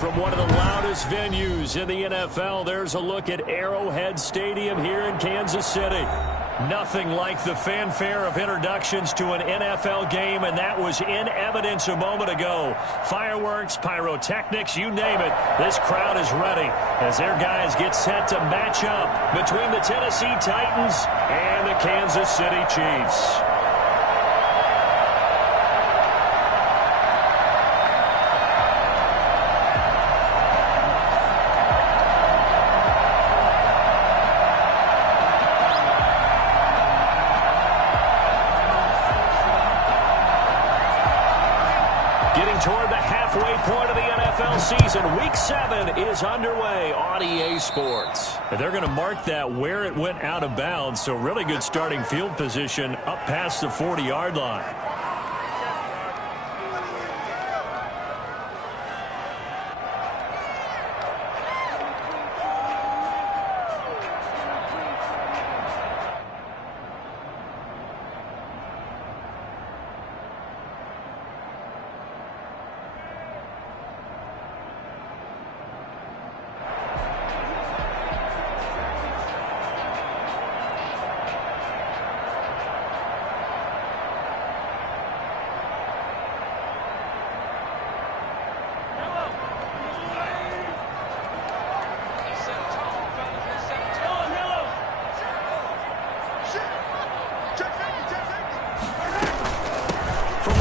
From one of the loudest venues in the NFL, there's a look at Arrowhead Stadium here in Kansas City. Nothing like the fanfare of introductions to an NFL game, and that was in evidence a moment ago. Fireworks, pyrotechnics, you name it. This crowd is ready as their guys get set to match up between the Tennessee Titans and the Kansas City Chiefs. Toward the halfway point of the NFL season. Week 7 is underway on EA Sports. And they're going to mark that where it went out of bounds, so really good starting field position up past the 40-yard line.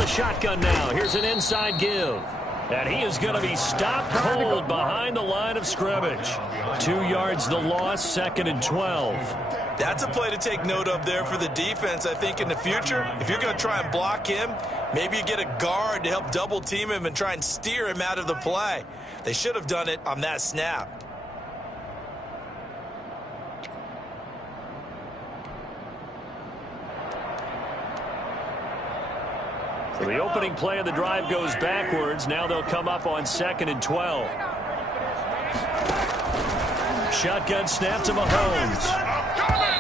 Shotgun now. Here's an inside give. And he is going to be stopped cold behind the line of scrimmage. 2 yards the loss, 2nd and 12. That's a play to take note of there for the defense. I think in the future, if you're going to try and block him, maybe you get a guard to help double team him and try and steer him out of the play. They should have done it on that snap. So the opening play of the drive goes backwards. Now they'll come up on 2nd and 12. Shotgun snap to Mahomes.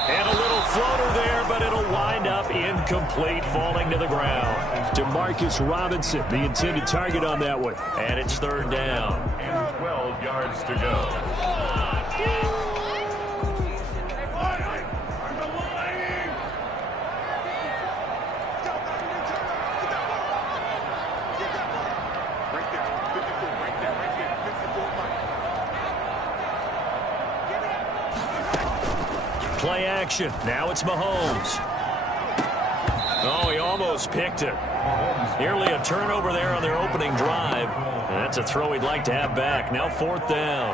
And a little floater there, but it'll wind up incomplete, falling to the ground. Demarcus Robinson, the intended target on that one. And it's 3rd down. And 12 yards to go. Play action. Now it's Mahomes. Oh, he almost picked it. Nearly a turnover there on their opening drive. And that's a throw he'd like to have back. Now 4th down.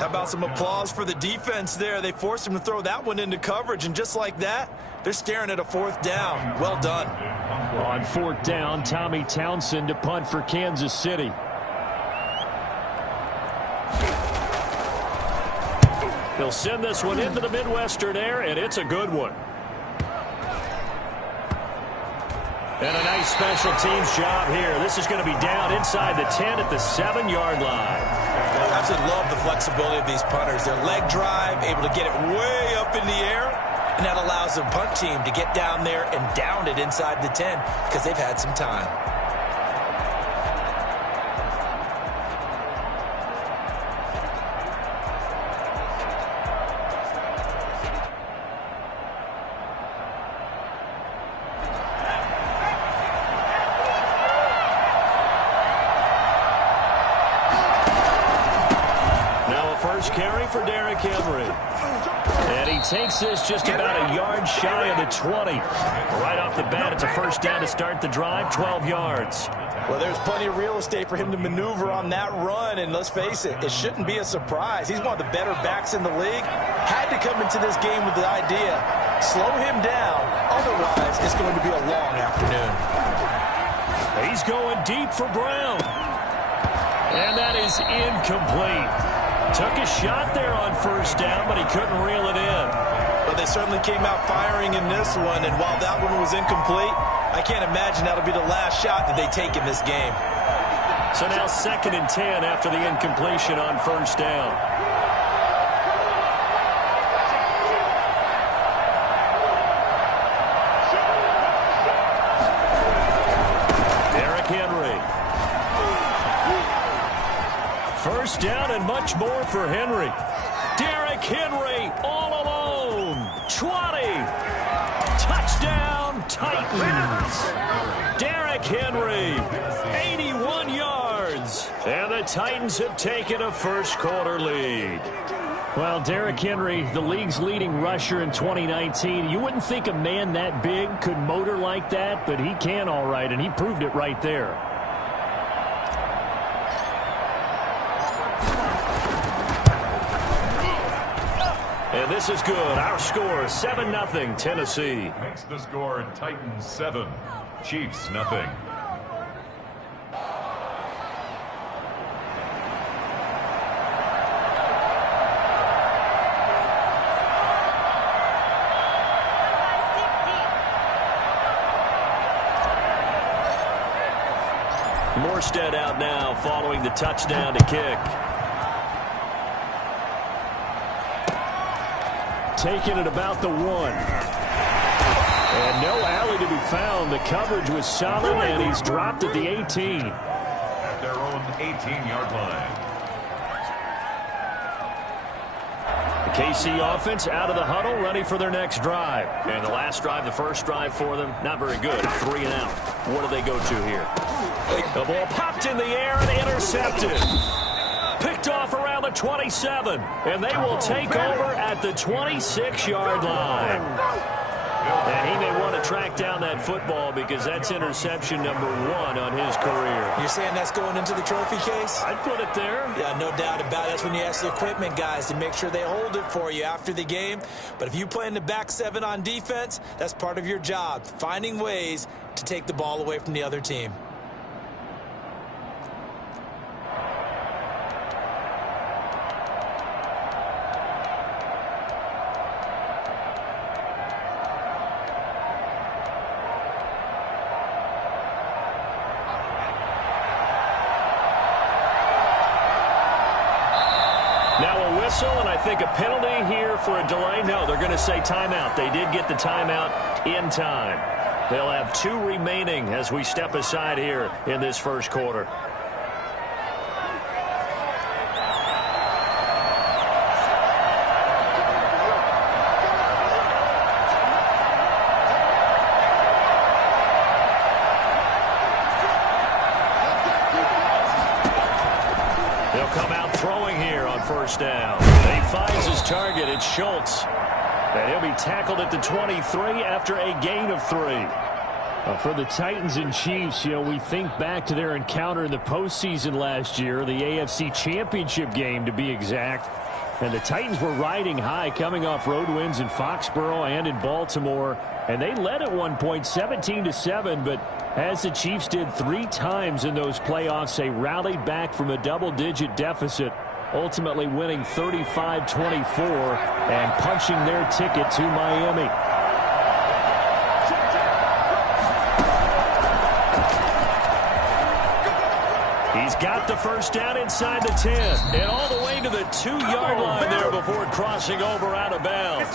How about some applause for the defense there? They forced him to throw that one into coverage, and just like that, they're staring at a 4th down. Well done. On 4th down, Tommy Townsend to punt for Kansas City. He'll send this one into the Midwestern air, and it's a good one. And a nice special teams job here. This is going to be down inside the 10 at the 7-yard line. I absolutely love the flexibility of these punters. Their leg drive, able to get it way up in the air, and that allows the punt team to get down there and down it inside the 10 because they've had some time. Carry for Derrick Henry. And he takes this just about a yard shy of the 20. Right off the bat, it's a 1st down to start the drive, 12 yards. Well, there's plenty of real estate for him to maneuver on that run, and let's face it, it shouldn't be a surprise. He's one of the better backs in the league. Had to come into this game with the idea, slow him down, otherwise it's going to be a long afternoon. He's going deep for Brown. And that is incomplete. Took a shot there on 1st down, but he couldn't reel it in. But they certainly came out firing in this one, and while that one was incomplete, I can't imagine that'll be the last shot that they take in this game. So now 2nd and 10 after the incompletion on 1st down. Derrick Henry. first down and much more for Henry. Derrick Henry all alone. 20. Touchdown, Titans. Derrick Henry, 81 yards. And the Titans have taken a first-quarter lead. Well, Derrick Henry, the league's leading rusher in 2019. You wouldn't think a man that big could motor like that, but he can all right, and he proved it right there. And this is good. Our score, 7-0, Tennessee. Makes the score Titans 7, Chiefs nothing. Morstead out now following the touchdown to kick. Taking it about the 1. And no alley to be found. The coverage was solid, and he's dropped at the 18. At their own 18-yard line. The KC offense out of the huddle, ready for their next drive. And the last drive, the first drive for them, not very good. 3 and out. What do they go to here? The ball popped in the air and intercepted. Picked off around the 27. And they will take over at the 26-yard line. And he may want to track down that football because that's interception number 1 on his career. You're saying that's going into the trophy case? I'd put it there. Yeah, no doubt about it. That's when you ask the equipment guys to make sure they hold it for you after the game. But if you play in the back 7 on defense, that's part of your job, finding ways to take the ball away from the other team. And I think a penalty here for a delay. No, they're going to say timeout. They did get the timeout in time. They'll have 2 remaining as we step aside here in this first quarter. They'll come out throwing here on first down. He finds his target. It's Schultz. And he'll be tackled at the 23 after a gain of 3. For the Titans and Chiefs, we think back to their encounter in the postseason last year, the AFC Championship game to be exact. And the Titans were riding high, coming off road wins in Foxborough and in Baltimore. And they led at one point 17-7, but as the Chiefs did 3 times in those playoffs, they rallied back from a double-digit deficit, ultimately winning 35-24 and punching their ticket to Miami. He's got the first down inside the 10 and all the way to the 2-yard line there before crossing over out of bounds.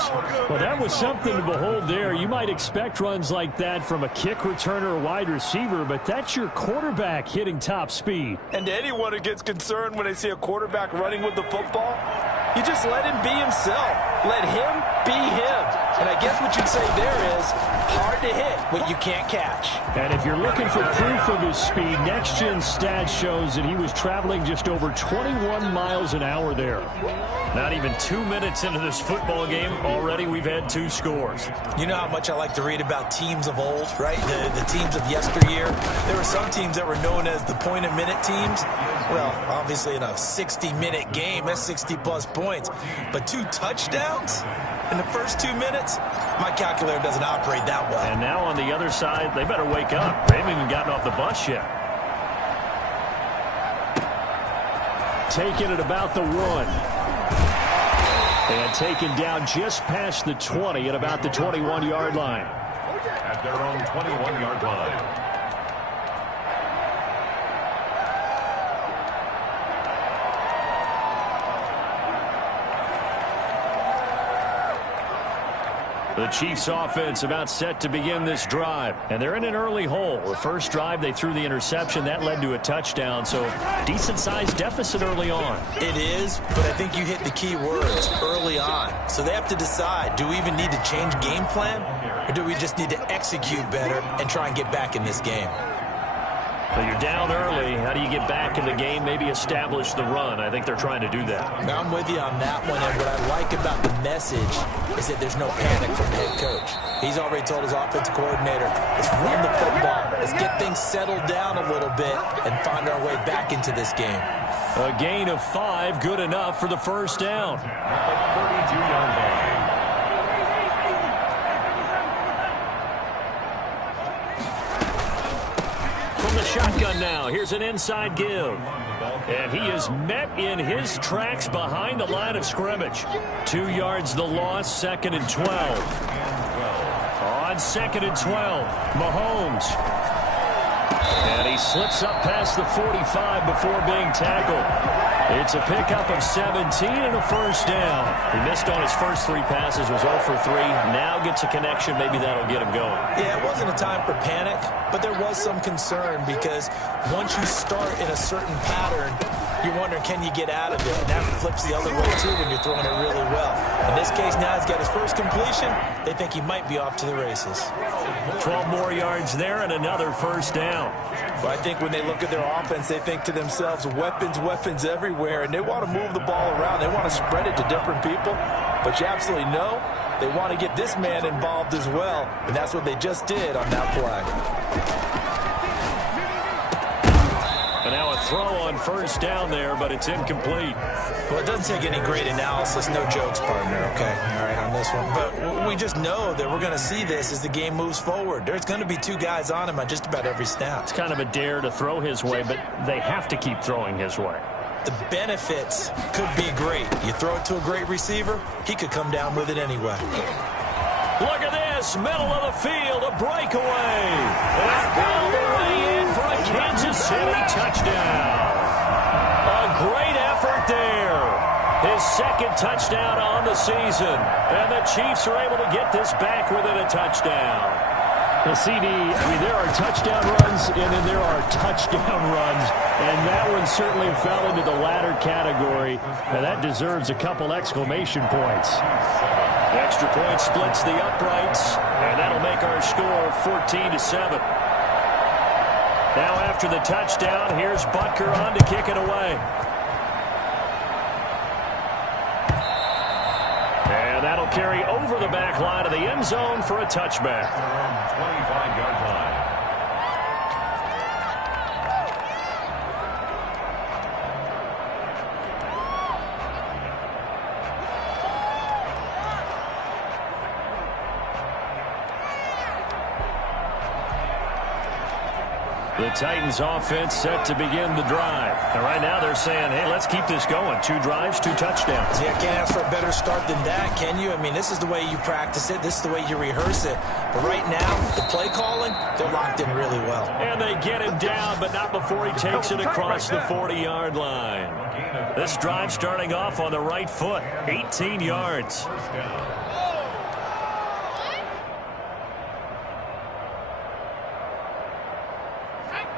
Well, that was something to behold there. You might expect runs like that from a kick returner or wide receiver, but that's your quarterback hitting top speed. And anyone who gets concerned when they see a quarterback running with the football, you just let him be himself. Let him be him. And I guess what you'd say there is hard to hit what you can't catch. And if you're looking for proof of his speed, Next Gen Stats shows that he was traveling just over 21 miles an hour there. Not even 2 minutes into this football game, already we've had 2 scores. You know how much I like to read about teams of old, right? The teams of yesteryear. There were some teams that were known as the point-a-minute teams. Well, obviously in a 60-minute game, that's 60-plus points. But 2 touchdowns in the first 2 minutes? My calculator doesn't operate that well. And now on the other side, they better wake up. They haven't even gotten off the bus yet. Taking it about the 1. And taken down just past the 20 at about the 21-yard line. At their own 21-yard line. The Chiefs offense about set to begin this drive. And they're in an early hole. The first drive, they threw the interception. That led to a touchdown. So decent-sized deficit early on. It is, but I think you hit the key words, early on. So they have to decide, do we even need to change game plan? Or do we just need to execute better and try and get back in this game? So you're down early. How do you get back in the game? Maybe establish the run. I think they're trying to do that. Now, I'm with you on that one, and what I like about the message is that there's no panic from the head coach. He's already told his offensive coordinator, let's run the football. Let's get things settled down a little bit and find our way back into this game. A gain of 5, good enough for the first down. 32-yard line. From the shotgun now, here's an inside give. And he is met in his tracks behind the line of scrimmage. 2 yards the loss, 2nd and 12. On 2nd and 12, Mahomes. And he slips up past the 45 before being tackled. It's a pickup of 17 and a first down. He missed on his first 3 passes, was 0 for 3. Now gets a connection. Maybe that'll get him going. Yeah, it wasn't a time for panic, but there was some concern because once you start in a certain pattern, you're wondering, can you get out of it? And that flips the other way, too, when you're throwing it really well. In this case, now he's got his first completion. They think he might be off to the races. 12 more yards there and another first down. But I think when they look at their offense, they think to themselves, weapons everywhere, and they want to move the ball around. They want to spread it to different people. But you absolutely know they want to get this man involved as well, and that's what they just did on that play. And now a throw on first down there, but it's incomplete. Well, it doesn't take any great analysis. No jokes, partner, okay? All right, on this one. But we just know that we're going to see this as the game moves forward. There's going to be 2 guys on him on just about every snap. It's kind of a dare to throw his way, but they have to keep throwing his way. The benefits could be great. You throw it to a great receiver, he could come down with it anyway. Look at this, middle of the field, a breakaway. And all the way in for a Kansas City touchdown. A great effort there. His 2nd touchdown on the season. And the Chiefs are able to get this back within a touchdown. Well, CD, there are touchdown runs, and then there are touchdown runs, and that one certainly fell into the latter category, and that deserves a couple exclamation points. The extra point splits the uprights, and that'll make our score 14-7. Now after the touchdown, here's Butker on to kick it away. And that'll carry over the back line of the end zone for a touchback. 25-yard line. The Titans offense set to begin the drive. And right now they're saying, hey, let's keep this going. 2 drives, 2 touchdowns. Yeah, can't ask for a better start than that, can you? I mean, this is the way you practice it. This is the way you rehearse it. But right now, the play calling, they're locked in really well. And they get him down, but not before he takes it across the 40-yard line. This drive starting off on the right foot, 18 yards.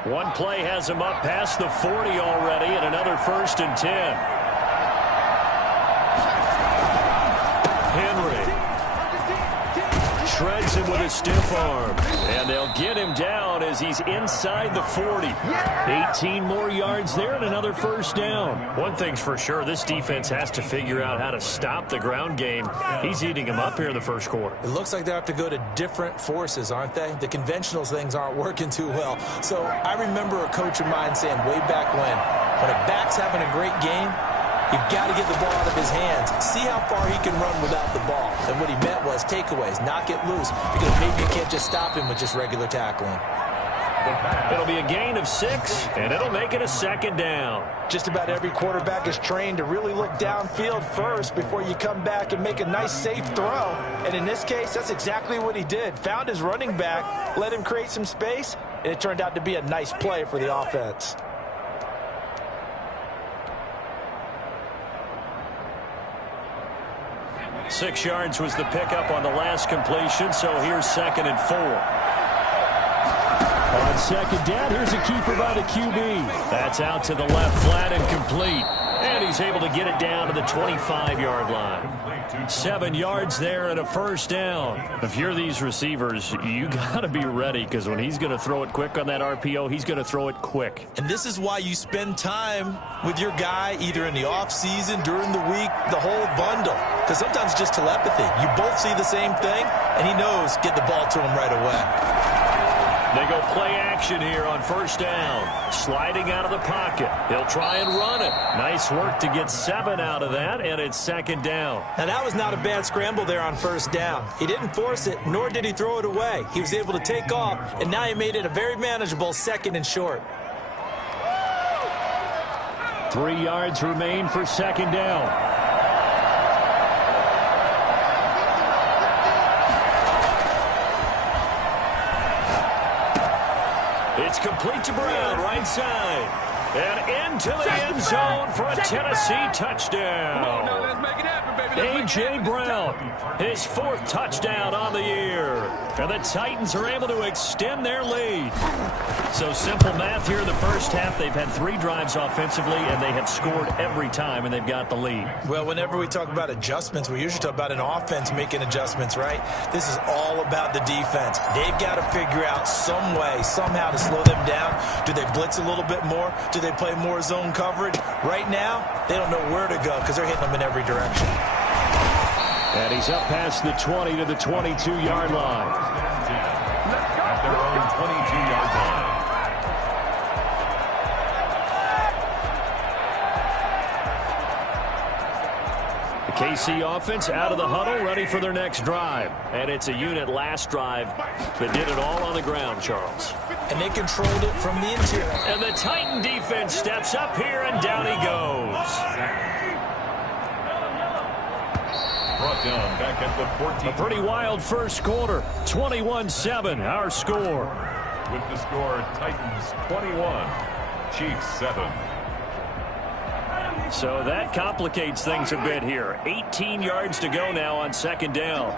One play has him up past the 40 already, and another 1st and 10. Henry shreds him with a stiff arm, and they'll get him down as he's inside the 40. 18 more yards there and another 1st down. One thing's for sure, this defense has to figure out how to stop the ground game. He's eating them up here in the first quarter. It looks like they have to go to different forces, aren't they? The conventional things aren't working too well. So I remember a coach of mine saying way back when a back's having a great game, you've got to get the ball out of his hands. See how far he can run without the ball. And what he meant was takeaways, knock it loose, because maybe you can't just stop him with just regular tackling. It'll be a gain of 6, and it'll make it a 2nd down. Just about every quarterback is trained to really look downfield first before you come back and make a nice, safe throw. And in this case, that's exactly what he did. Found his running back, let him create some space, and it turned out to be a nice play for the offense. 6 yards was the pickup on the last completion, so here's 2nd and 4. On 2nd down, here's a keeper by the QB. That's out to the left, flat and complete. And he's able to get it down to the 25-yard line. 7 yards there and a 1st down. If you're these receivers, you got to be ready, because when he's going to throw it quick on that RPO, he's going to throw it quick. And this is why you spend time with your guy either in the offseason, during the week, the whole bundle. Because sometimes it's just telepathy. You both see the same thing, and he knows get the ball to him right away. They go play action here on 1st down. Sliding out of the pocket. He'll try and run it. Nice work to get 7 out of that, and it's 2nd down. Now, that was not a bad scramble there on 1st down. He didn't force it, nor did he throw it away. He was able to take off, and now he made it a very manageable 2nd and short. 3 yards remain for 2nd down. It's complete to Brown, right side. And into the end zone for a Tennessee touchdown. A.J. Brown, his 4th touchdown on the year. And the Titans are able to extend their lead. So simple math here in the first half. They've had 3 drives offensively, and they have scored every time, and they've got the lead. Well, whenever we talk about adjustments, we usually talk about an offense making adjustments, right? This is all about the defense. They've got to figure out some way, somehow to slow them down. Do they blitz a little bit more? Do they play more zone coverage? Right now, they don't know where to go because they're hitting them in every direction. And he's up past the 20 to the 22-yard line. At their own 22-yard line. The KC offense out of the huddle, ready for their next drive. And it's a unit last drive that did it all on the ground, Charles. And they controlled it from the interior. And the Titan defense steps up here, and down he goes. Brought down back at the 14. A pretty wild first quarter. 21-7, our score. With the score, Titans 21, Chiefs 7. So that complicates things a bit here. 18 yards to go now on 2nd down.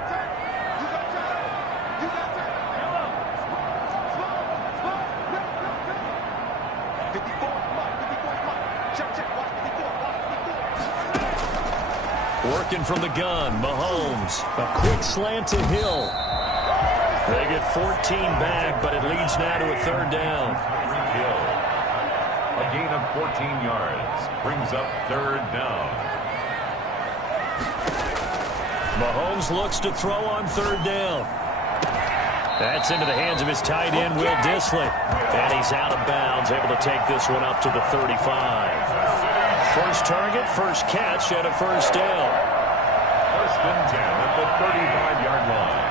Working from the gun, Mahomes. A quick slant to Hill. They get 14 back, but it leads now to a 3rd down. Hill. A gain of 14 yards brings up 3rd down. Mahomes looks to throw on 3rd down. That's into the hands of his tight end, Will Dissly. And he's out of bounds, able to take this one up to the 35. First target, first catch, and a 1st down. 1st and 10 at the 35-yard line.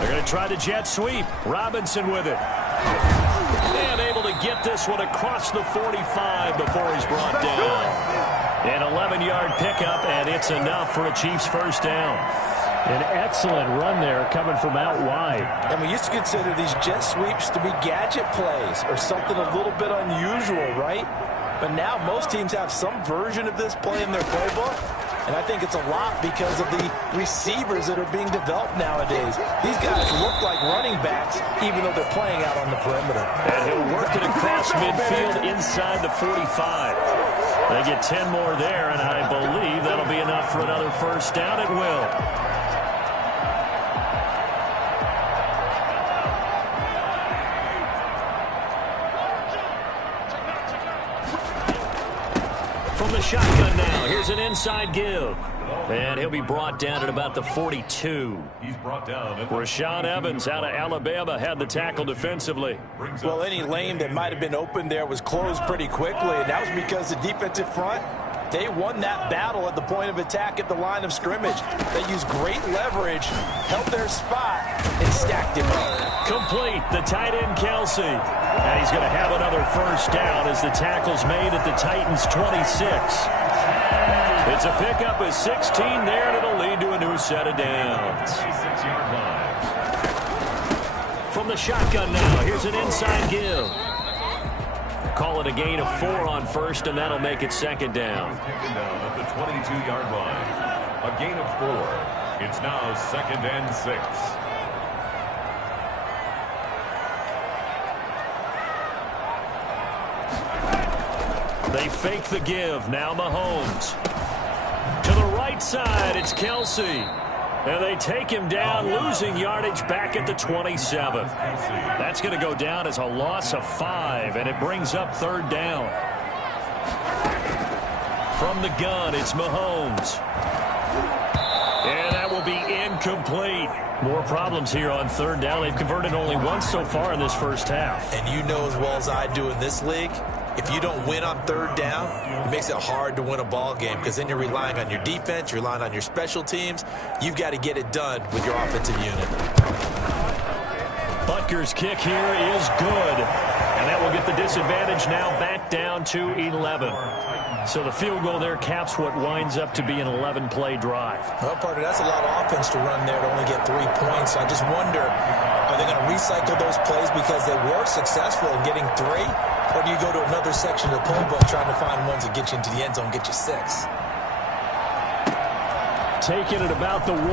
They're going to try the jet sweep. Robinson with it. And able to get this one across the 45 before he's brought down. An 11-yard pickup, and it's enough for a Chiefs 1st down. An excellent run there coming from out wide. And we used to consider these jet sweeps to be gadget plays or something a little bit unusual, right? But now most teams have some version of this play in their playbook. And I think it's a lot because of the receivers that are being developed nowadays. These guys look like running backs, even though they're playing out on the perimeter. And he'll work it across midfield inside the 45. They get 10 more there, and I believe that'll be enough for another 1st down. It will. From the shotgun now, here's an inside give. And he'll be brought down at about the 42. He's brought down at the Rashaan Evans out of Alabama had the tackle defensively. Well, any lane that might have been open there was closed pretty quickly, and that was because the defensive front, they won that battle at the point of attack at the line of scrimmage. They used great leverage, held their spot, and stacked him up. Complete, the tight end Kelsey. And he's going to have another 1st down as the tackle's made at the Titans' 26. It's a pickup of 16 there, and it'll lead to a new set of downs. 26-yard line. from the shotgun now. Here's an inside give. Call it a gain of 4 on first, and that'll make it second down. Taken down at the 22-yard line. A gain of 4. It's now 2nd and 6. They fake the give. Now Mahomes. To the right side, it's Kelsey. And they take him down, losing yardage back at the 27. That's going to go down as a loss of 5, and it brings up 3rd down. From the gun, it's Mahomes. And that will be incomplete. More problems here on 3rd down. They've converted only once so far in this first half. And you know as well as I do in this league, if you don't win on 3rd down, it makes it hard to win a ball game because then you're relying on your defense, you're relying on your special teams. You've got to get it done with your offensive unit. Butker's kick here is good. And that will get the disadvantage now back down to 11. So the field goal there caps what winds up to be an 11-play drive. Well, partner, that's a lot of offense to run there to only get 3 points. So I just wonder, are they going to recycle those plays because they were successful in getting 3? Or do you go to another section of the playbook trying to find ones that get you into the end zone and get you 6? Taking it about the 1.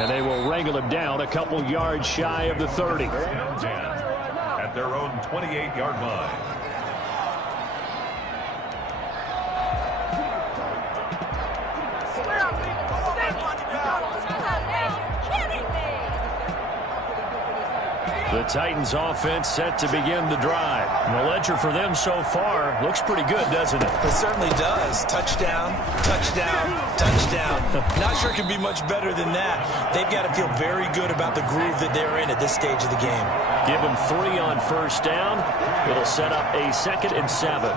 And they will wrangle him down a couple yards shy of the 30. At their own 28-yard line. The Titans offense set to begin the drive. And the ledger for them so far looks pretty good, doesn't it? It certainly does. Touchdown, touchdown, touchdown. Not sure it can be much better than that. They've got to feel very good about the groove that they're in at this stage of the game. Give them 3 on first down. It'll set up a 2nd and 7.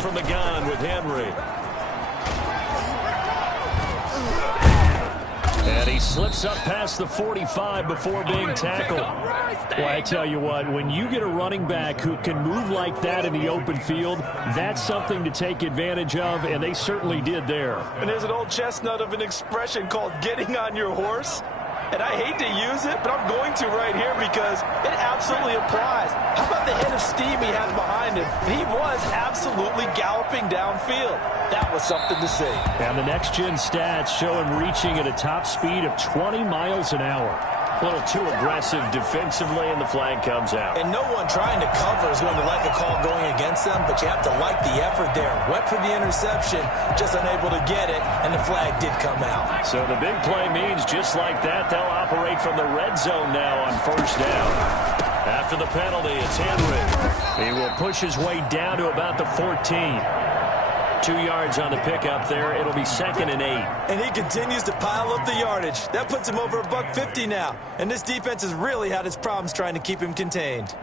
From the gun with Henry. And he slips up past the 45 before being tackled. Well, I tell you what, when you get a running back who can move like that in the open field, that's something to take advantage of, and they certainly did there. And there's an old chestnut of an expression called getting on your horse. And I hate to use it, but I'm going to right here because it absolutely applies. How about the head of steam he has behind him? He was absolutely galloping downfield. That was something to see. And the next-gen stats show him reaching at a top speed of 20 miles an hour. A little too aggressive defensively, and the flag comes out. And no one trying to cover is going to like a call going against them, but you have to like the effort there. Went for the interception, just unable to get it, and the flag did come out. So the big play means just like that, they'll operate from the red zone now on first down. After the penalty, it's Henry. He will push his way down to about the 14. 2 yards on the pickup there. It'll be 2nd and 8. And he continues to pile up the yardage. That puts him over $150 now. And this defense has really had its problems trying to keep him contained.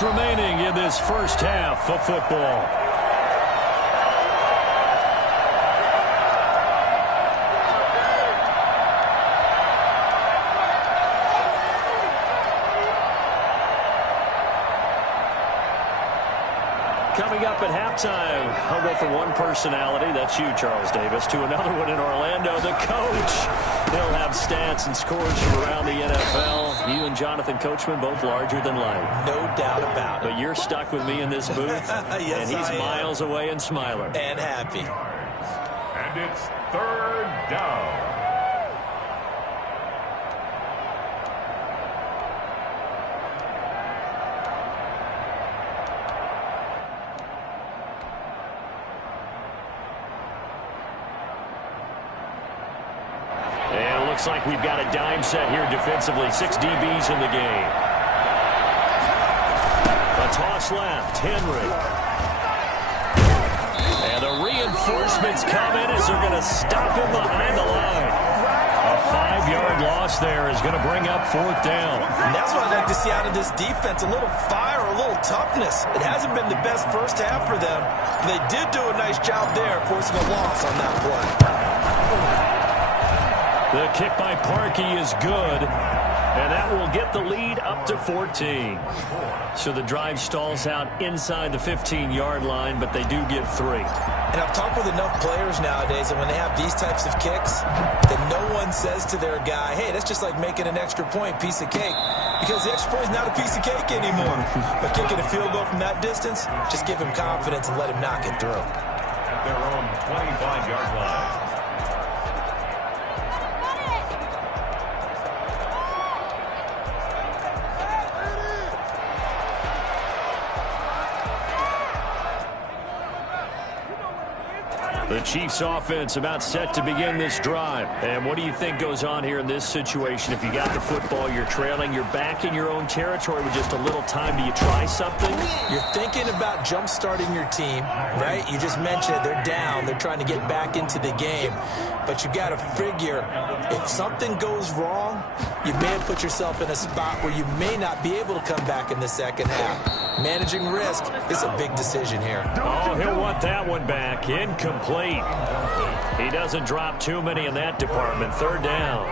Remaining in this first half of football. Coming up at halftime, I'll go from one personality, that's you, Charles Davis, to another one in Orlando, the coach. He'll have stats and scores from around the NFL. You and Jonathan Coachman, both larger than life. No doubt about it. But you're stuck with me in this booth, yes, and he's miles away and smiling. And happy. And it's 3rd down. Looks like we've got a dime set here defensively. 6 DBs in the game. A toss left. Henry. And a reinforcement. reinforcements coming as they're going to stop him behind the line. A 5-yard loss there is going to bring up 4th down. And that's what I'd like to see out of this defense, a little fire, a little toughness. It hasn't been the best first half for them, but they did do a nice job there forcing a loss on that play. The kick by Parkey is good, and that will get the lead up to 14. So the drive stalls out inside the 15-yard line, but they do get 3. And I've talked with enough players nowadays, and when they have these types of kicks, that no one says to their guy, hey, that's just like making an extra point, piece of cake, because the extra point is not a piece of cake anymore. But kicking a field goal from that distance, just give him confidence and let him knock it through. At their own 25-yard line. The Chiefs offense about set to begin this drive. And what do you think goes on here in this situation? If you got the football, you're trailing, you're back in your own territory with just a little time. Do you try something? You're thinking about jump-starting your team, right? You just mentioned it. They're down. They're trying to get back into the game. But you got to figure, if something goes wrong, you may have put yourself in a spot where you may not be able to come back in the second half. Managing risk is a big decision here. Oh, he'll want that one back. Incomplete. He doesn't drop too many in that department. 3rd down.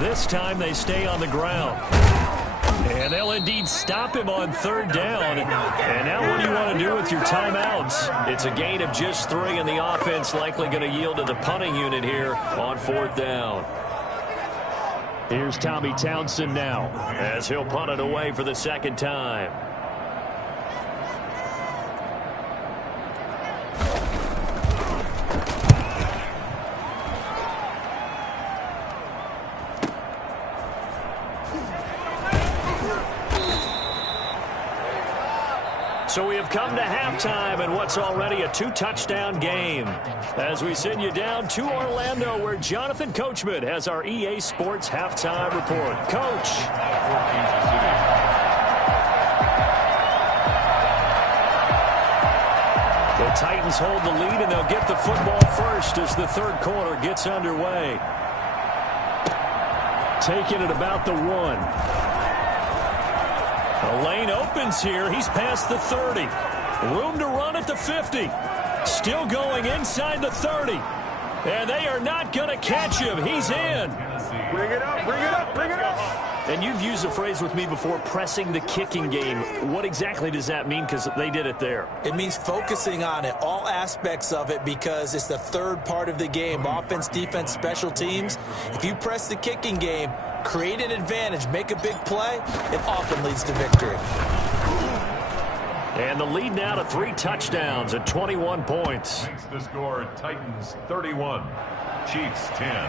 This time they stay on the ground. And they'll indeed stop him on 3rd down. And now what do you want to do with your timeouts? It's a gain of just 3, and the offense likely going to yield to the punting unit here on 4th down. Here's Tommy Townsend now as he'll punt it away for the 2nd time. So we have come to halftime in what's already a 2-touchdown game. As we send you down to Orlando, where Jonathan Coachman has our EA Sports halftime report. Coach. The Titans hold the lead, and they'll get the football first as the 3rd quarter gets underway. Taking it about the 1. The lane opens here. He's past the 30. Room to run at the 50. Still going inside the 30. And they are not going to catch him. He's in. Bring it up, bring it up, bring it up. And you've used the phrase with me before, pressing the kicking game. What exactly does that mean? Because they did it there. It means focusing on it, all aspects of it, because it's the 3rd part of the game. Offense, defense, special teams. If you press the kicking game, create an advantage, make a big play, it often leads to victory. And the lead now to 3 touchdowns at 21 points. Makes the score Titans 31, Chiefs 10.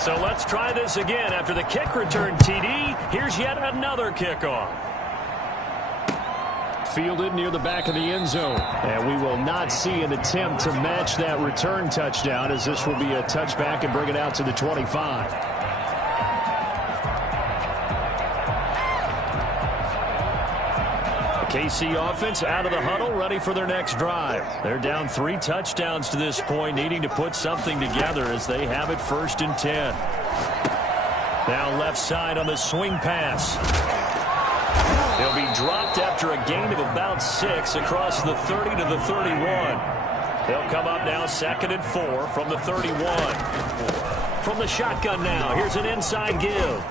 So let's try this again. After the kick return TD, here's yet another kickoff. Fielded near the back of the end zone. And we will not see an attempt to match that return touchdown, as this will be a touchback and bring it out to the 25. The KC offense out of the huddle, ready for their next drive. They're down 3 touchdowns to this point, needing to put something together as they have it 1st and 10. Now left side on the swing pass. He'll be dropped after a gain of about 6 across the 30 to the 31. They'll come up now 2nd and 4 from the 31. From the shotgun now, here's an inside give.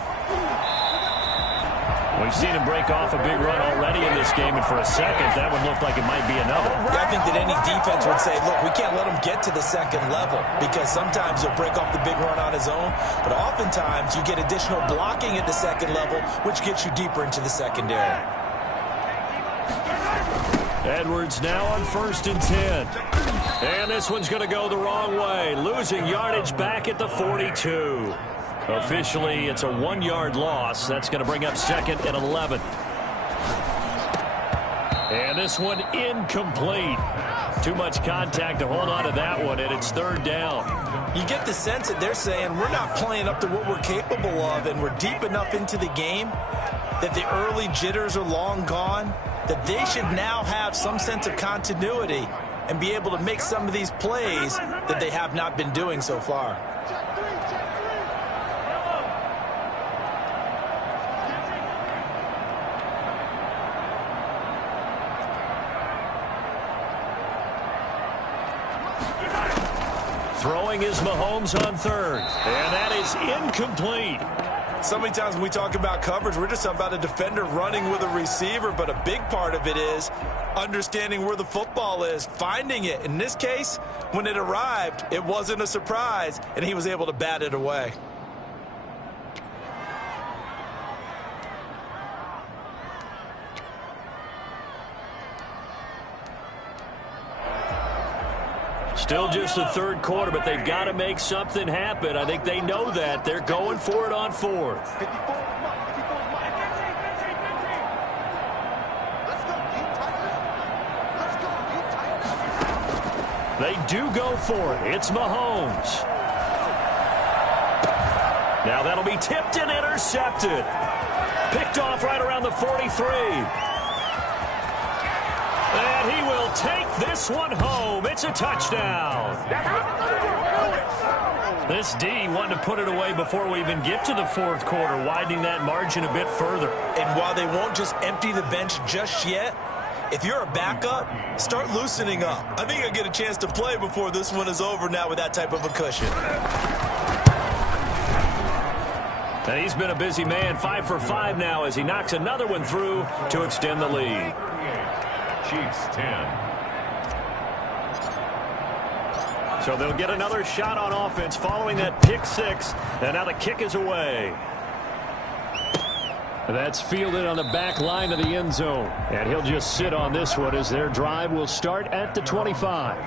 We've seen him break off a big run already in this game, and for a second, that would look like it might be another. Yeah, I think that any defense would say, look, we can't let him get to the 2nd level, because sometimes he'll break off the big run on his own, but oftentimes you get additional blocking at the 2nd level, which gets you deeper into the secondary. Edwards now on 1st and 10. And this one's going to go the wrong way, losing yardage back at the 42. Officially, it's a 1-yard loss. That's going to bring up 2nd and 11. And this one incomplete. Too much contact to hold on to that one, and it's third down. You get the sense that they're saying we're not playing up to what we're capable of, and we're deep enough into the game that the early jitters are long gone, that they should now have some sense of continuity and be able to make some of these plays that they have not been doing so far. Throwing is Mahomes on third, and that is incomplete. So many times when we talk about coverage, we're just about a defender running with a receiver, but a big part of it is understanding where the football is, finding it. In this case, when it arrived, it wasn't a surprise, and he was able to bat it away. Still just the third quarter, but they've got to make something happen. I think they know that. They're going for it on fourth. They do go for it. It's Mahomes. Now that'll be tipped and intercepted. Picked off right around the 43. And he will take this one home. It's a touchdown. This D wanted to put it away before we even get to the fourth quarter, widening that margin a bit further. And while they won't just empty the bench just yet, if you're a backup, start loosening up. I think you'll get a chance to play before this one is over now with that type of a cushion. And he's been a busy man, 5 for 5 now as he knocks another one through to extend the lead. Chiefs 10. So they'll get another shot on offense following that pick six. And now the kick is away. That's fielded on the back line of the end zone. And he'll just sit on this one as their drive will start at the 25.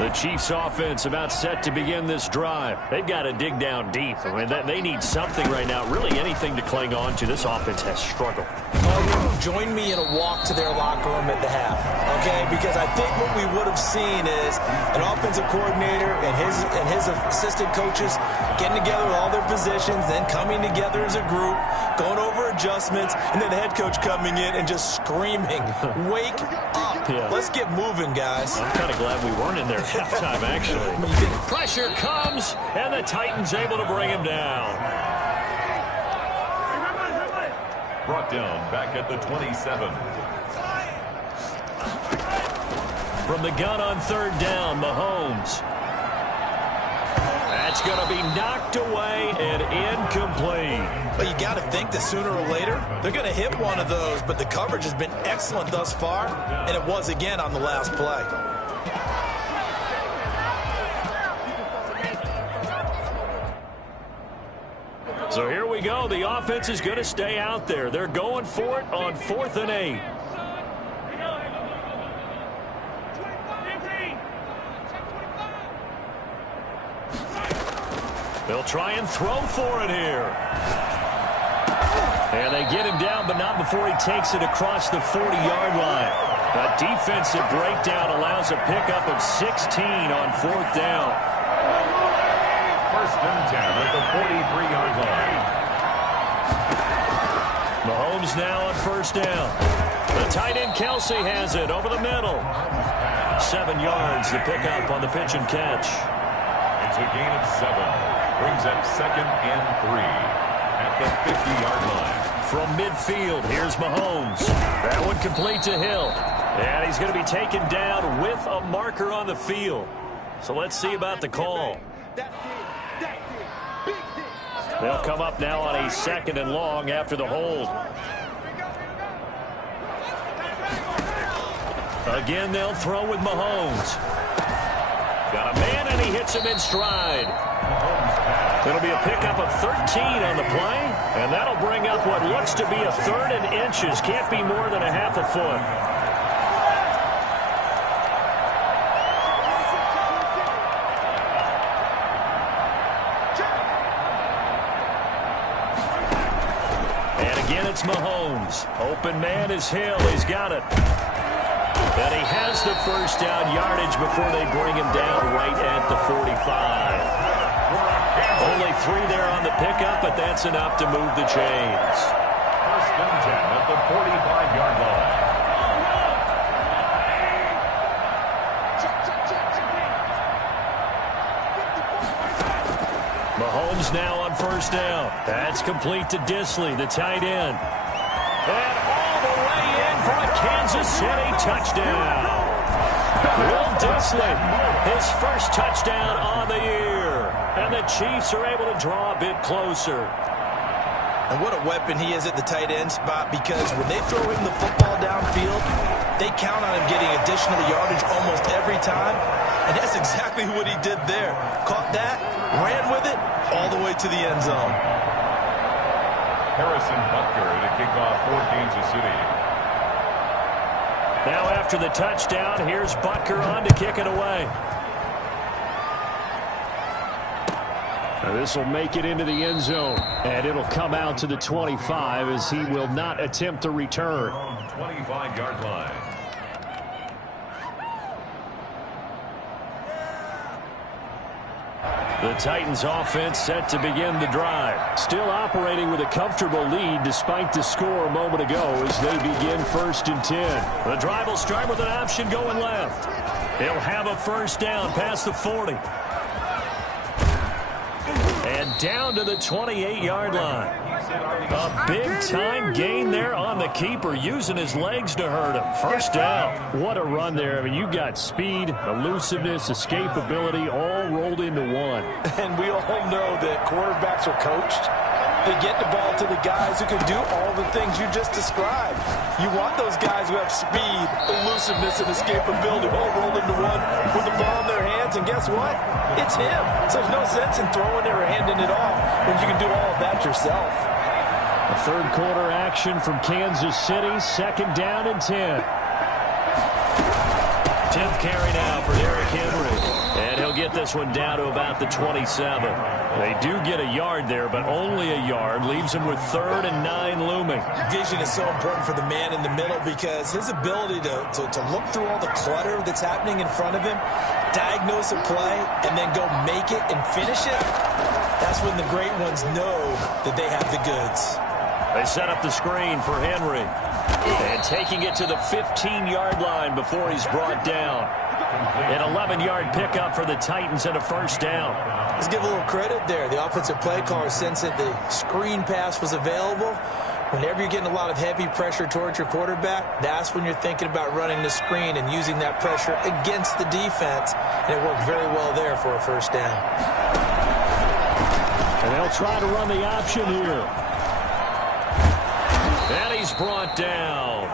The Chiefs offense about set to begin this drive. They've got to dig down deep. I mean, they need something right now, really anything to cling on to. This offense has struggled. Join me in a walk to their locker room at the half, okay? Because I think what we would have seen is an offensive coordinator and his assistant coaches getting together with all their positions, then coming together as a group, going over adjustments, and then the head coach coming in and just screaming, "Wake up. Yeah. Let's get moving, guys." I'm kind of glad we weren't in there at halftime, actually. Pressure comes, and the Titans able to bring him down. Brought down back at the 27. From the gun on third down, Mahomes. That's going to be knocked away and incomplete. Well, you got to think that sooner or later they're going to hit one of those, but the coverage has been excellent thus far, and it was again on the last play. So here we go. The offense is going to stay out there. They're going for it on 4th and 8. They'll try and throw for it here. And they get him down, but not before he takes it across the 40-yard line. A defensive breakdown allows a pickup of 16 on 4th down. First and 10 at the 43-yard line. Mahomes now on first down. The tight end Kelsey has it over the middle. 7 yards, the pickup on the pitch and catch. It's a gain of 7. Brings up 2nd and 3 at the 50-yard line. From midfield, here's Mahomes. That one complete to Hill. And he's going to be taken down with a marker on the field. So let's see about the call. They'll come up now on a 2nd and long after the hold. Again, they'll throw with Mahomes. Got a man, and he hits him in stride. It'll be a pickup of 13 on the play, and that'll bring up what looks to be a 3rd and inches. Can't be more than a half a foot. Again, it's Mahomes. Open man is Hill. He's got it. And he has the first down yardage before they bring him down right at the 45. Only 3 there on the pickup, but that's enough to move the chains. First and 10 at the 45-yard line. Mahomes now on first down. That's complete to Disley, the tight end. And all the way in for a Kansas City touchdown. Will Disley, his first touchdown on the year. And the Chiefs are able to draw a bit closer. And what a weapon he is at the tight end spot, because when they throw him the football downfield, they count on him getting additional yardage almost every time. And that's exactly what he did there. Caught that, ran with it, all the way to the end zone. Harrison Butker to kick off for Kansas City. Now after the touchdown, here's Butker on to kick it away. This will make it into the end zone, and it'll come out to the 25 as he will not attempt to return. 25-yard line. The Titans offense set to begin the drive. Still operating with a comfortable lead despite the score a moment ago as they begin first and 10. The drive will start with an option going left. He'll have a first down past the 40. And down to the 28-yard line. A big-time gain there on the keeper, using his legs to hurt him. First down. What a run there. I mean, you got speed, elusiveness, escapability, all rolled into one. And we all know that quarterbacks are coached. They get the ball to the guys who can do all the things you just described. You want those guys who have speed, elusiveness, and escapability all rolled into one with the ball in their hands. And guess what? It's him. So there's no sense in throwing it or handing it off when you can do all of that yourself. A third quarter action from Kansas City. Second down and 10. 10th carry now for Derrick Henry. And he'll get this one down to about the 27. They do get a yard there, but only a yard. Leaves him with 3rd and 9 looming. Vision is so important for the man in the middle, because his ability to look through all the clutter that's happening in front of him, diagnose a play, and then go make it and finish it, that's when the great ones know that they have the goods. They set up the screen for Henry. And taking it to the 15-yard line before he's brought down. An 11-yard pickup for the Titans and a first down. Let's give a little credit there. The offensive play caller sensed that the screen pass was available. Whenever you're getting a lot of heavy pressure towards your quarterback, that's when you're thinking about running the screen and using that pressure against the defense. And it worked very well there for a first down. And they'll try to run the option here. And he's brought down.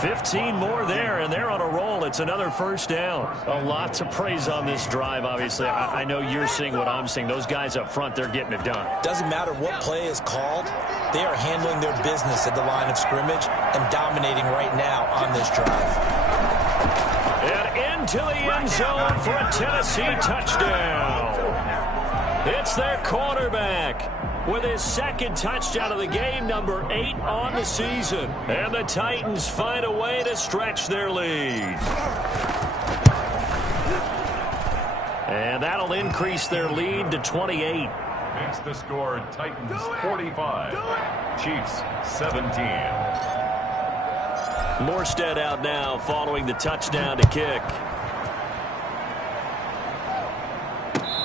15 more there, and they're on a roll. It's another first down. A lot to praise on this drive, obviously. I know you're seeing what I'm seeing. Those guys up front, they're getting it done. Doesn't matter what play is called. They are handling their business at the line of scrimmage and dominating right now on this drive. And into the end zone for a Tennessee touchdown. It's their quarterback with his second touchdown of the game, number 8 on the season. And the Titans find a way to stretch their lead. And that'll increase their lead to 28. Makes the score Titans 45, Chiefs 17. Morstead out now following the touchdown to kick.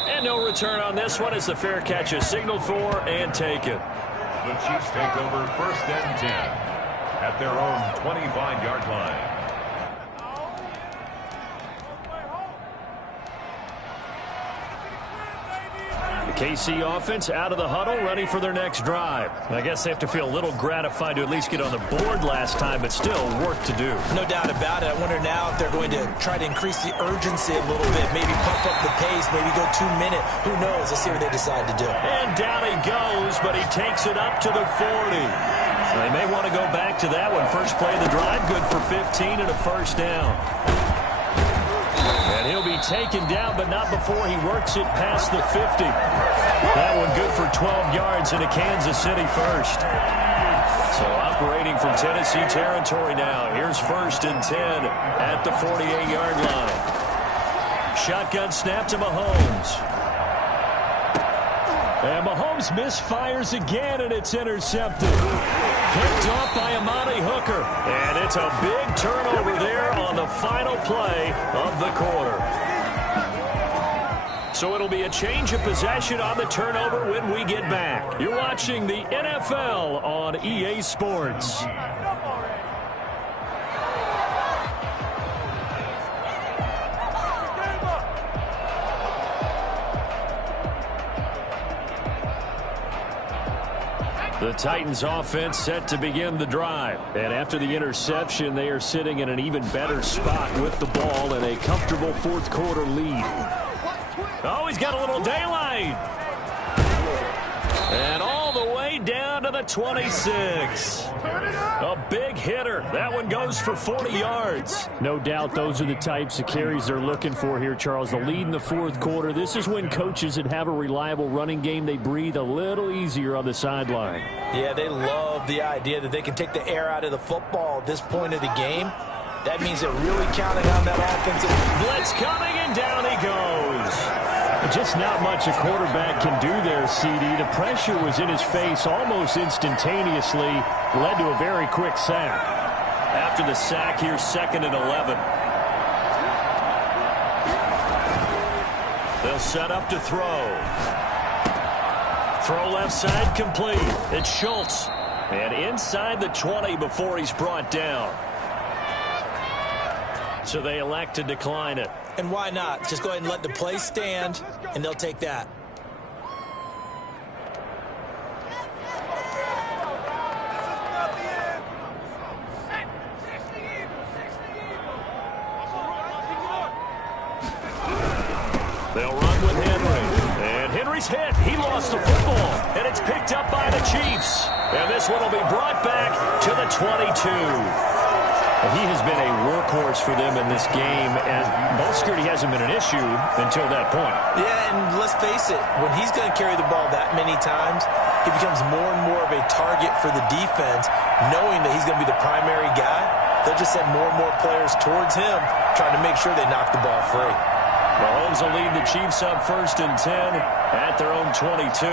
And no return on this one as the fair catch is signaled for and taken. The Chiefs take over first and 10 at their own 25-yard line. KC offense out of the huddle, ready for their next drive. I guess they have to feel a little gratified to at least get on the board last time, but still work to do. No doubt about it. I wonder now if they're going to try to increase the urgency a little bit, maybe pump up the pace, maybe go 2 minute. Who knows? Let's see what they decide to do. And down he goes, but he takes it up to the 40. They may want to go back to that one. First play of the drive, good for 15 and a first down. And he'll be taken down, but not before he works it past the 50. That one good for 12 yards and a Kansas City first. So operating from Tennessee territory now. Here's 1st and 10 at the 48-yard line. Shotgun snap to Mahomes. And Mahomes misfires again, and it's intercepted. Picked off by Amani Hooker. And it's a big turnover there on the final play of the quarter. So it'll be a change of possession on the turnover when we get back. You're watching the NFL on EA Sports. The Titans offense set to begin the drive. And after the interception, they are sitting in an even better spot with the ball and a comfortable fourth quarter lead. Oh, he's got a little daylight. And all the way down to the 26. A big hitter. That one goes for 40 yards. No doubt those are the types of carries they're looking for here, Charles. The lead in the fourth quarter. This is when coaches that have a reliable running game, they breathe a little easier on the sideline. Yeah, they love the idea that they can take the air out of the football at this point of the game. That means they're really counting on that offensive. Blitz coming, and down he goes. Just not much a quarterback can do there, CD. The pressure was in his face almost instantaneously. Led to a very quick sack. After the sack, here's 2nd and 11. They'll set up to throw. Throw left side complete. It's Schultz. And inside the 20 before he's brought down. So they elect to decline it. And why not? Just go ahead and let the play stand, and they'll take that. They'll run with Henry. And Henry's hit. He lost the football. And it's picked up by the Chiefs. And this one will be brought back to the 22. He has been a workhorse for them in this game, and ball security hasn't been an issue until that point. Yeah, and let's face it, when he's going to carry the ball that many times, he becomes more and more of a target for the defense, knowing that he's going to be the primary guy. They'll just send more and more players towards him, trying to make sure they knock the ball free. Mahomes will lead the Chiefs up 1st and 10 at their own 22.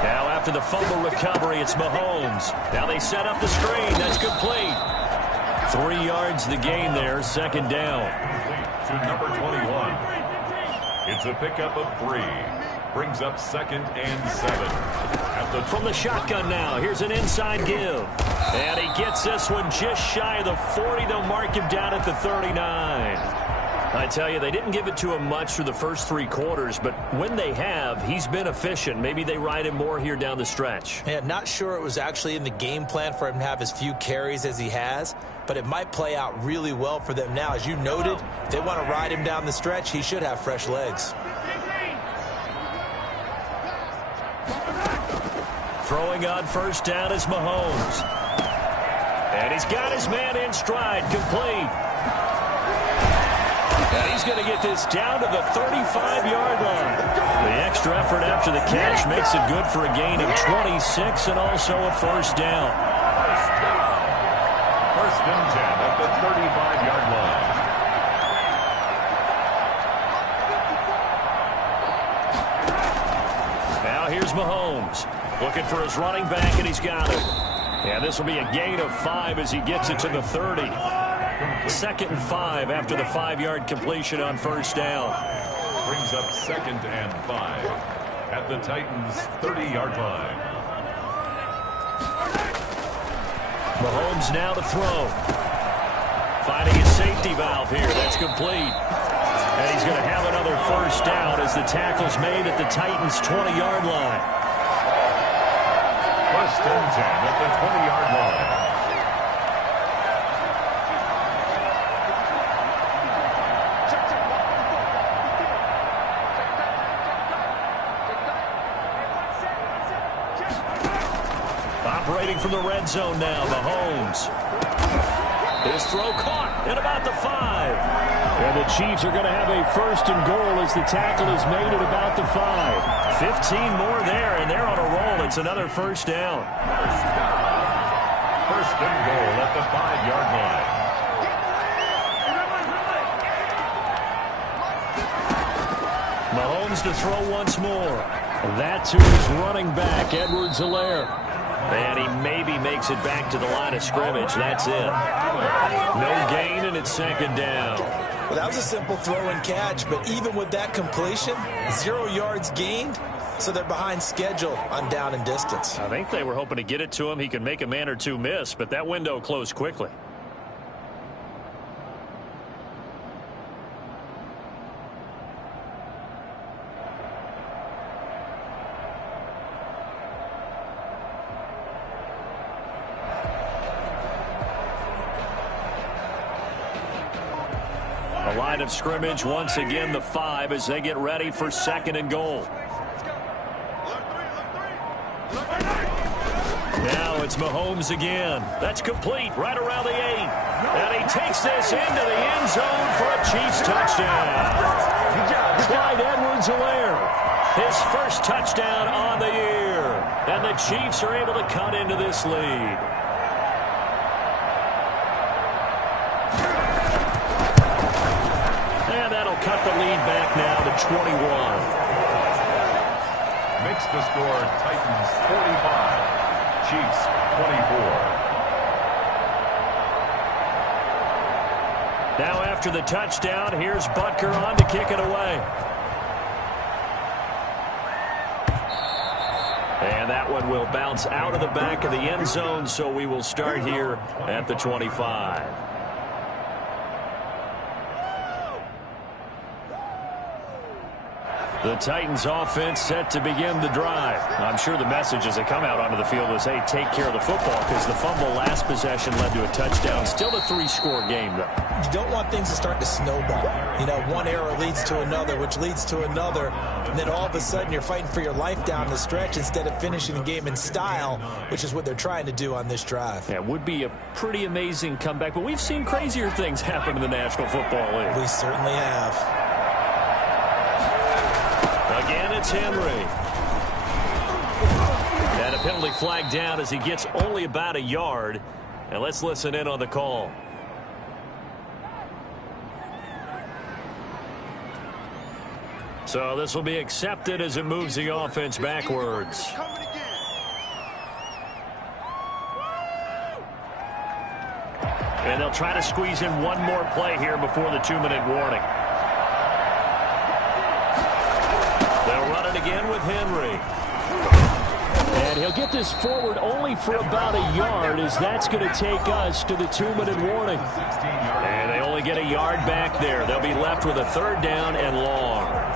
Now after the fumble recovery, it's Mahomes. Now they set up the screen. That's complete. 3 yards the gain there, 2nd down. To number 21. It's a pickup of 3. Brings up 2nd and 7. From the shotgun now, here's an inside give. And he gets this one just shy of the 40. They'll mark him down at the 39. I tell you, they didn't give it to him much through the first 3 quarters, but when they have, he's been efficient. Maybe they ride him more here down the stretch. Yeah, not sure it was actually in the game plan for him to have as few carries as he has, but it might play out really well for them now. As you noted, if they want to ride him down the stretch, he should have fresh legs. Throwing on 1st down is Mahomes. And he's got his man in stride, complete. And he's going to get this down to the 35-yard line. The extra effort after the catch makes it good for a gain of 26 and also a 1st down. 1st and 10 at the 35-yard line. Now here's Mahomes. Looking for his running back, and he's got it. And this will be a gain of 5 as he gets it to the 30. 2nd and 5 after the 5-yard completion on 1st down. Brings up 2nd and 5 at the Titans' 30-yard line. Mahomes now to throw. Finding his safety valve here. That's complete. And he's going to have another 1st down as the tackle's made at the Titans' 20-yard line. 1st and 10 at the 20-yard line. Operating from the red zone now, Mahomes. His throw caught at about the 5. And the Chiefs are going to have a 1st and goal as the tackle is made at about the 5. 15 more there, and they're on a roll. A It's another first down. First and goal at the 5-yard line. Mahomes to throw once more. That to his running back, Edwards-Helaire. And he maybe makes it back to the line of scrimmage. That's it. No gain, and it's second down. Well, that was a simple throw and catch, but even with that completion, 0 yards gained, so they're behind schedule on down and distance. I think they were hoping to get it to him. He could make a man or two miss, but that window closed quickly. The line of scrimmage, once again, the 5 as they get ready for second and goal. Now it's Mahomes again. That's complete right around the 8. And he takes this into the end zone for a Chiefs touchdown. Clyde Edwards-Helaire, his first touchdown on the year. And the Chiefs are able to cut into this lead. Cut the lead back now to 21. Makes the score Titans 45, Chiefs 24. Now after the touchdown, here's Butker on to kick it away. And that one will bounce out of the back of the end zone, so we will start here at the 25. The Titans offense set to begin the drive. I'm sure the messages that come out onto the field was, hey, take care of the football, because the fumble last possession led to a touchdown. Still a 3-score game, though. You don't want things to start to snowball. You know, one error leads to another, which leads to another, and then all of a sudden you're fighting for your life down the stretch instead of finishing the game in style, which is what they're trying to do on this drive. Yeah, it would be a pretty amazing comeback, but we've seen crazier things happen in the National Football League. We certainly have. Again, it's Henry. And a penalty flag down as he gets only about a yard. And let's listen in on the call. So this will be accepted as it moves the offense backwards. And they'll try to squeeze in one more play here before the 2-minute warning. They'll run it again with Henry. And he'll get this forward only for about a yard, as that's going to take us to the 2-minute warning. And they only get a yard back there. They'll be left with a 3rd down and long.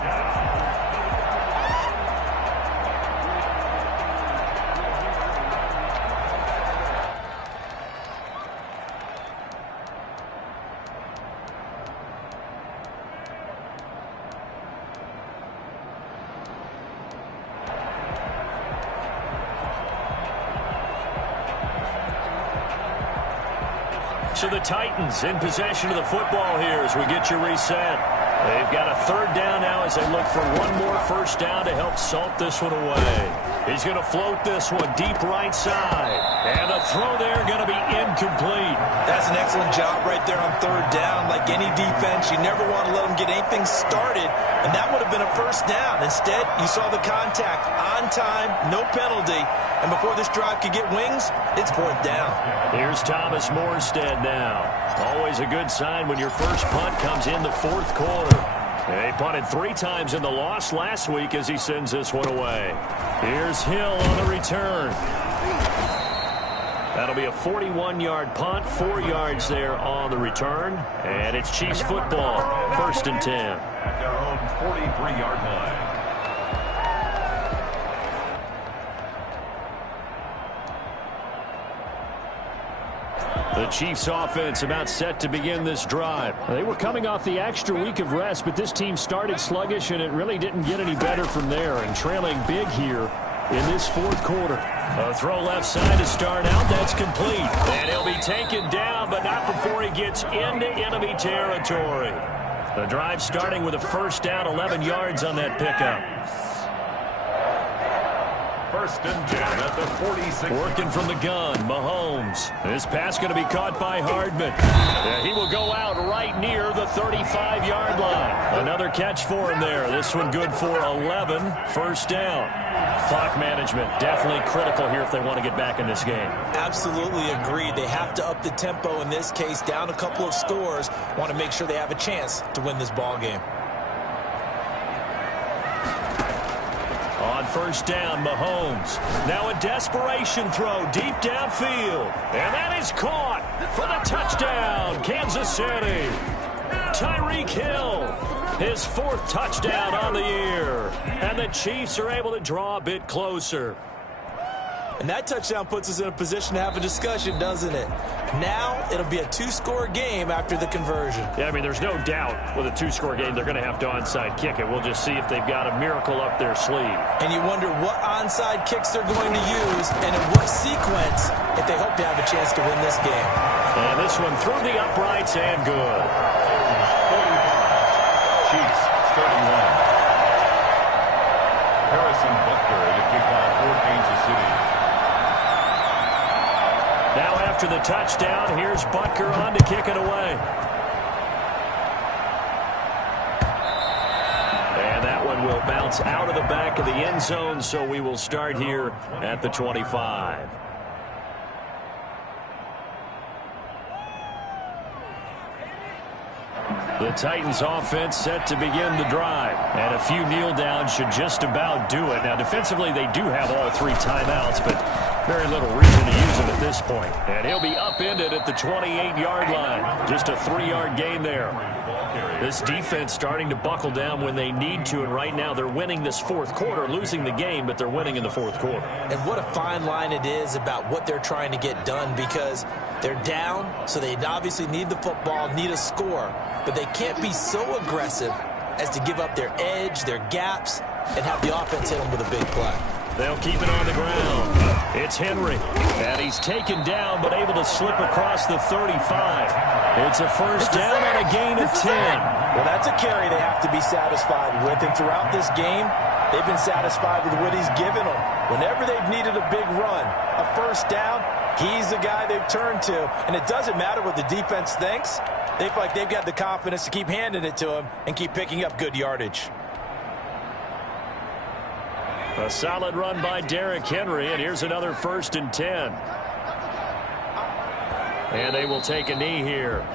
So the Titans in possession of the football here as we get you reset. They've got a 3rd down now as they look for one more first down to help salt this one away. He's going to float this one deep right side. And the throw there going to be incomplete. That's an excellent job right there on 3rd down. Like any defense, you never want to let them get anything started, and that would have been a first down. Instead, you saw the contact on time, no penalty, and before this drive could get wings, it's 4th down. Here's Thomas Morstead now. Always a good sign when your first punt comes in the 4th quarter. He punted 3 times in the loss last week as he sends this one away. Here's Hill on the return. That'll be a 41-yard punt, 4 yards there on the return. And it's Chiefs football, 1st and 10. At their own 43-yard line. The Chiefs offense about set to begin this drive. They were coming off the extra week of rest, but this team started sluggish, and it really didn't get any better from there. And trailing big here in this 4th quarter. A throw left side to start out. That's complete. And he'll be taken down, but not before he gets into enemy territory. The drive starting with a first down, 11 yards on that pickup. first and 10 at the 46. Working from the gun, Mahomes. This pass going to be caught by Hardman. Yeah, he will go out right near the 35-yard line. Another catch for him there. This one good for 11. First down. Clock management definitely critical here if they want to get back in this game. Absolutely agreed. They have to up the tempo in this case, down a couple of scores. Want to make sure they have a chance to win this ball game. On first down, Mahomes. Now a desperation throw deep downfield. And that is caught for the touchdown, Kansas City. Tyreek Hill, his 4th touchdown on the year. And the Chiefs are able to draw a bit closer. And that touchdown puts us in a position to have a discussion, doesn't it? Now it'll be a 2-score game after the conversion. Yeah, I mean, there's no doubt with a 2-score game they're going to have to onside kick it. We'll just see if they've got a miracle up their sleeve. And you wonder what onside kicks they're going to use and in what sequence if they hope to have a chance to win this game. And this one through the uprights and good. Chiefs 31. Harrison Butker to kick off for Kansas City. Now after the touchdown, here's Butker on to kick it away. And that one will bounce out of the back of the end zone, so we will start here at the 25. The Titans offense set to begin the drive. And a few kneel downs should just about do it. Now defensively they do have all 3 timeouts, but very little reason to use them at this point. And he'll be upended at the 28-yard line. Just a 3-yard gain there. This defense starting to buckle down when they need to, and right now they're winning this 4th quarter, losing the game, but they're winning in the 4th quarter. And what a fine line it is about what they're trying to get done, because they're down, so they obviously need the football, need a score, but they can't be so aggressive as to give up their edge, their gaps, and have the offense hit them with a big play. They'll keep it on the ground. It's Henry, and he's taken down but able to slip across the 35. It's a first down on a gain of 10. Well, that's a carry they have to be satisfied with, and throughout this game, they've been satisfied with what he's given them. Whenever they've needed a big run, a first down, he's the guy they've turned to, and it doesn't matter what the defense thinks. They feel like they've got the confidence to keep handing it to him and keep picking up good yardage. A solid run by Derrick Henry, and here's another first and 10. And they will take a knee here.